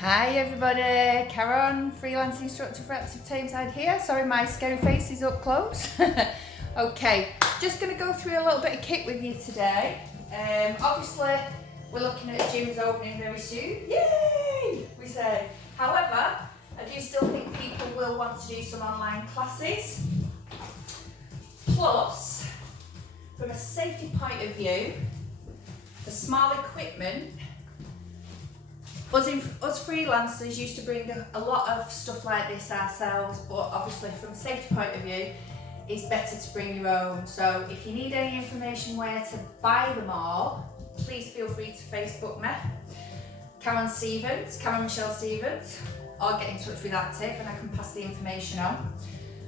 Hi everybody, Caron, freelance instructor for Active Tameside here. Sorry my scary face is up close. Okay, just going to go through a little bit of kit with you today. Obviously we're looking at gyms opening very soon. Yay! We say. However, I do still think people will want to do some online classes. Plus, from a safety point of view, the small equipment, us freelancers used to bring a lot of stuff like this ourselves, but obviously from a safety point of view, it's better to bring your own. So if you need any information where to buy them all, please feel free to Facebook me, Caron Michelle Stevens, or get in touch with Active and I can pass the information on.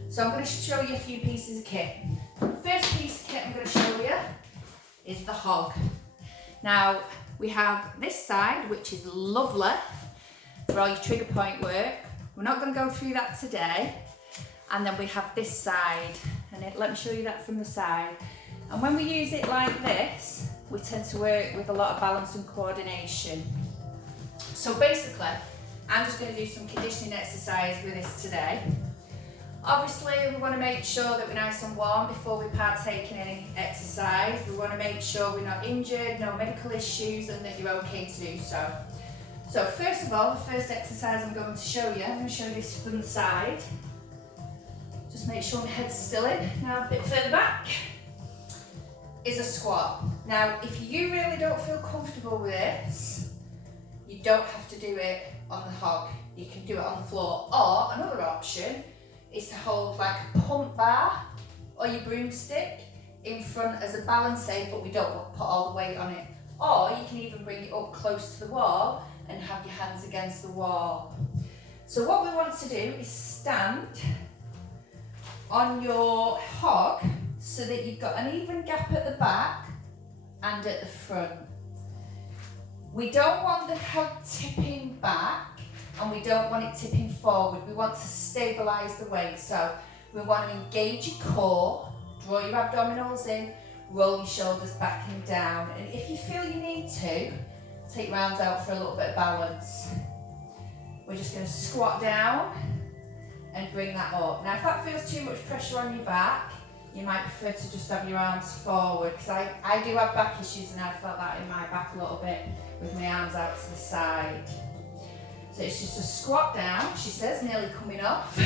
So I'm going to show you a few pieces of kit. First piece of kit I'm going to show you is the hog. Now, we have this side, which is lovely for all your trigger point work. We're not going to go through that today. And then we have this side, and let me show you that from the side. And when we use it like this, we tend to work with a lot of balance and coordination. So basically, I'm just going to do some conditioning exercise with this today. Obviously, we want to make sure that we're nice and warm before we partake in any exercise. We want to make sure we're not injured, no medical issues, and that you're okay to do so. So first of all, the first exercise I'm going to show you, I'm going to show you this from the side. Just make sure my head's still in. Now a bit further back is a squat. Now, if you really don't feel comfortable with this, you don't have to do it on the hog. You can do it on the floor. Or another option is to hold like a pump bar or your broomstick in front as a balance aid, but we don't put all the weight on it. Or you can even bring it up close to the wall and have your hands against the wall. So what we want to do is stand on your hog so that you've got an even gap at the back and at the front. We don't want the hog tipping back, and we don't want it tipping forward. We want to stabilise the weight. So we want to engage your core, draw your abdominals in, roll your shoulders back and down. And if you feel you need to, take your arms out for a little bit of balance. We're just going to squat down and bring that up. Now if that feels too much pressure on your back, you might prefer to just have your arms forward, because I do have back issues and I felt that in my back a little bit with my arms out to the side. So it's just a squat down, she says, nearly coming off.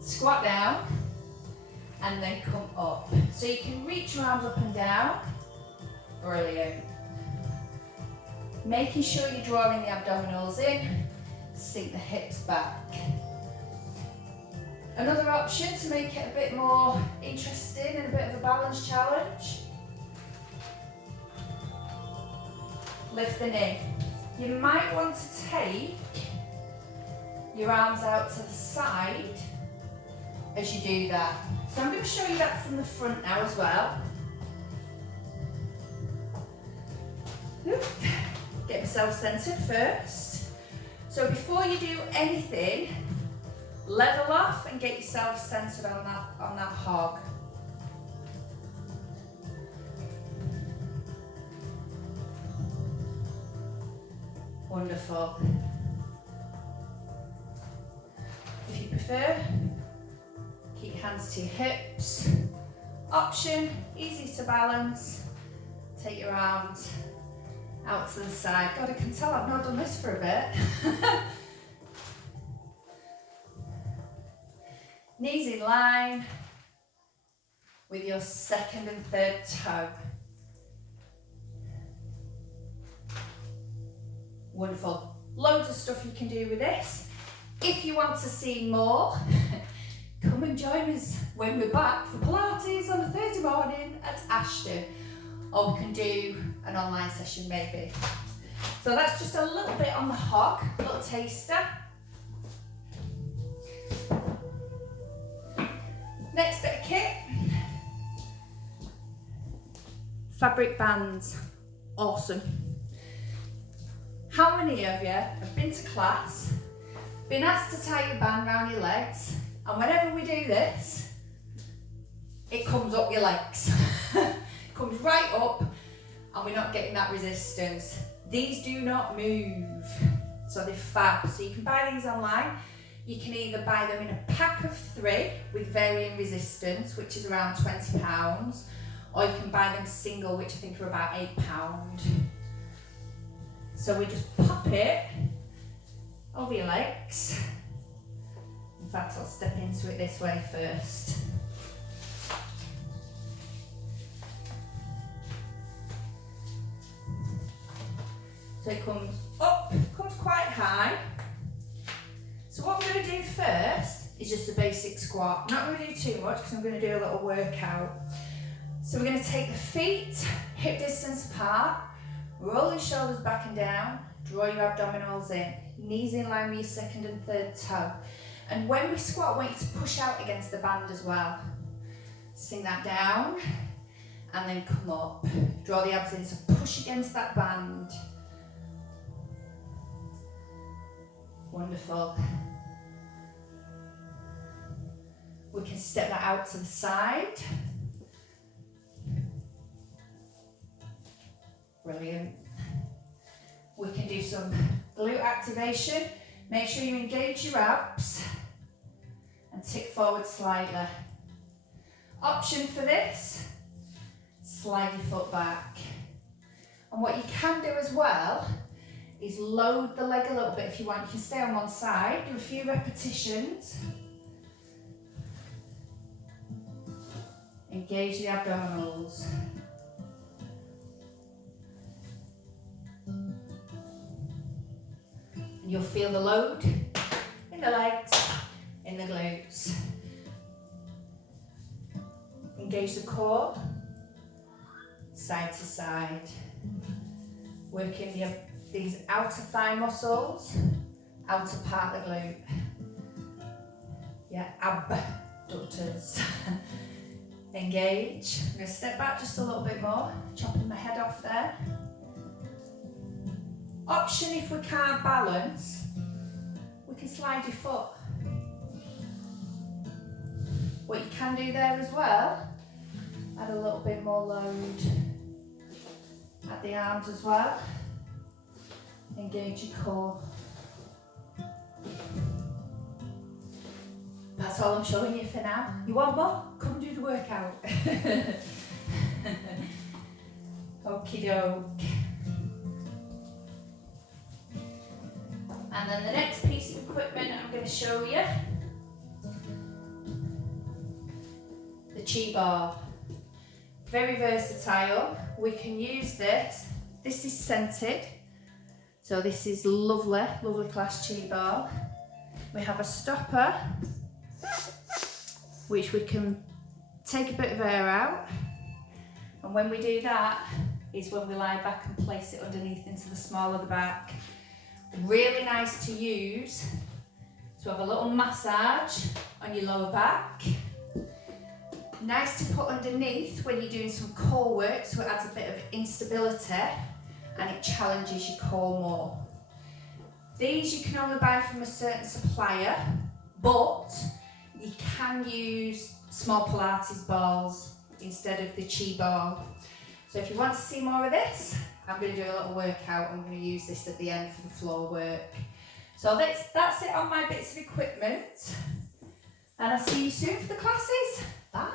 Squat down and then come up. So you can reach your arms up and down. Brilliant. Making sure you're drawing the abdominals in, sink the hips back. Another option to make it a bit more interesting and a bit of a balance challenge. Lift the knee. You might want to take your arms out to the side as you do that. So I'm going to show you that from the front now as well. Get myself centered first. So before you do anything, level off and get yourself centered on that hog. Wonderful. If you prefer, keep your hands to your hips. Option, easy to balance. Take your arms out to the side. God, I can tell I've not done this for a bit. Knees in line with your second and third toe. Wonderful. Loads of stuff you can do with this. If you want to see more, come and join us when we're back for Pilates on a Thursday morning at Ashton. Or we can do an online session maybe. So that's just a little bit on the hog, a little taster. Next bit of kit. Fabric bands. Awesome. How many of you have been to class, been asked to tie your band around your legs, and whenever we do this, it comes up your legs. It comes right up and we're not getting that resistance. These do not move, so they're fab. So you can buy these online. You can either buy them in a pack of 3 with varying resistance, which is around £20, or you can buy them single, which I think are about £8. So we just pop it over your legs. In fact, I'll step into it this way first. So it comes up, comes quite high. So what I'm going to do first is just a basic squat. I'm not going to do too much because I'm going to do a little workout. So we're going to take the feet hip distance apart, roll your shoulders back and down, draw your abdominals in, knees in line with your second and third toe. And when we squat, I want you to push out against the band as well. Sing that down and then come up. Draw the abs in, so push against that band. Wonderful. We can step that out to the side. Brilliant. We can do some glute activation. Make sure you engage your abs and tick forward slightly. Option for this, slide your foot back. And what you can do as well is load the leg a little bit if you want. You can stay on one side, do a few repetitions. Engage the abdominals. And you'll feel the load in the legs, in the glutes. Engage the core, side to side. Working these outer thigh muscles, outer part of the glute. Yeah, abductors. Engage. I'm going to step back just a little bit more, chopping my head off there. Option if we can't balance, we can slide your foot. What you can do there as well, add a little bit more load at the arms as well. Engage your core. That's all I'm showing you for now. You want more? Come do the workout. Okie doke. And then the next piece of equipment I'm going to show you, the chi bar. Very versatile. We can use this. This is scented. So this is lovely, lovely class chi bar. We have a stopper, which we can take a bit of air out. And when we do that, is when we lie back and place it underneath into the small of the back. Really nice to use to have a little massage on your lower back. Nice to put underneath when you're doing some core work, so it adds a bit of instability and it challenges your core more. These you can only buy from a certain supplier, but you can use small Pilates balls instead of the chi bar. So if you want to see more of this, I'm going to do a little workout. I'm going to use this at the end for the floor work. So that's it on my bits of equipment. And I'll see you soon for the classes. Bye.